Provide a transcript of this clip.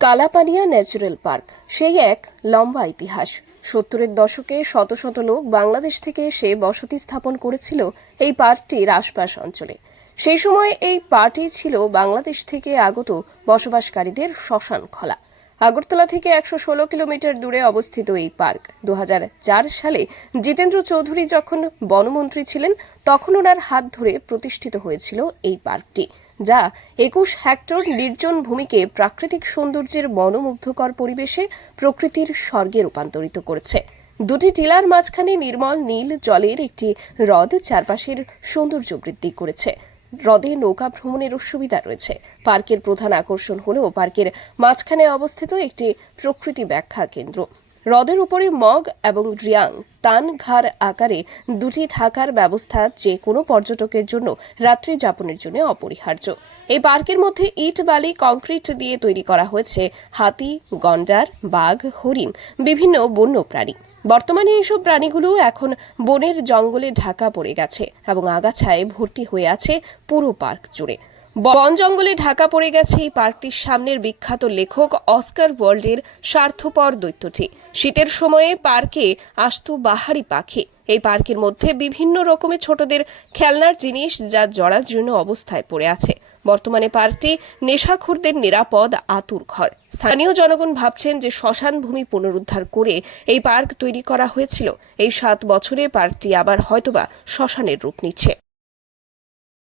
Kalapania natural park সেই এক লম্বা ইতিহাস। 70-এর দশকে শত শত লোক বাংলাদেশ থেকে এসে বসতি স্থাপন করেছিল এই পার্কটির আশপাশ অঞ্চলে। সেই সময় এই পার্কটি ছিল বাংলাদেশ থেকে আগত বসবাসকারীদের শ্মশান খোলা। আগরতলা থেকে 116 কিলোমিটার দূরে অবস্থিত এই পার্ক 2004 সালে জিতেন্দ্র চৌধুরী যখন বনমন্ত্রী ছিলেন তখন ওনার হাত ধরে প্রতিষ্ঠিত হয়েছিল এই পার্কটি, যা 21 হেক্টর নির্জন ভূমিকে প্রাকৃতিক সৌন্দর্যের মনোমুগ্ধকর পরিবেশে প্রকৃতির স্বর্গে রূপান্তরিত করেছে। দুটি টিলার মাঝখানে নির্মল নীল জলের একটি হ্রদ চারপাশের সৌন্দর্য বৃদ্ধি করেছে। হ্রদে নৌকা ভ্রমণের সুবিধা রয়েছে। পার্কের প্রধান আকর্ষণ হল পার্কের মাঝখানে অবস্থিত একটি প্রকৃতি ব্যাখ্যা কেন্দ্র। হ্রদের উপরে মগ এবং রিয়াং তান ঘাড় আকারে দুটি থাকার ব্যবস্থা যে কোনো পর্যটকের জন্য রাত্রি যাপনের জন্য অপরিহার্য। এই পার্কের মধ্যে ইট বালি কংক্রিট দিয়ে তৈরি করা হয়েছে হাতি, গন্ডার, বাঘ, হরিণ, বিভিন্ন বন্য প্রাণী। বর্তমানে এইসব প্রাণীগুলো এখন বনের জঙ্গলে ঢাকা পড়ে গেছে এবং আগাছায় ভর্তি হয়ে আছে পুরো পার্ক জুড়ে। বন জঙ্গলে ঢাকা পড়ে গেছে এই পার্কটির সামনের বিখ্যাত লেখক অস্কার ওয়াইল্ডের স্বার্থপর দৈত্যটি। শীতের সময়ে পার্কে আসতো বাহারি পাখি। এই পার্কের মধ্যে বিভিন্ন রকমের ছোটদের খেলনার জিনিস যা জরাজীর্ণ অবস্থায় পড়ে আছে। বর্তমানে পার্কটি নেশাখোরদের নিরাপদ আতুর ঘর। স্থানীয় জনগণ ভাবছেন যে শ্মশান ভূমি পুনরুদ্ধার করে এই পার্ক তৈরি করা হয়েছিল। এই 7 বছরে পার্কটি আবার হয়তোবা শ্মশানের রূপ নিচ্ছে।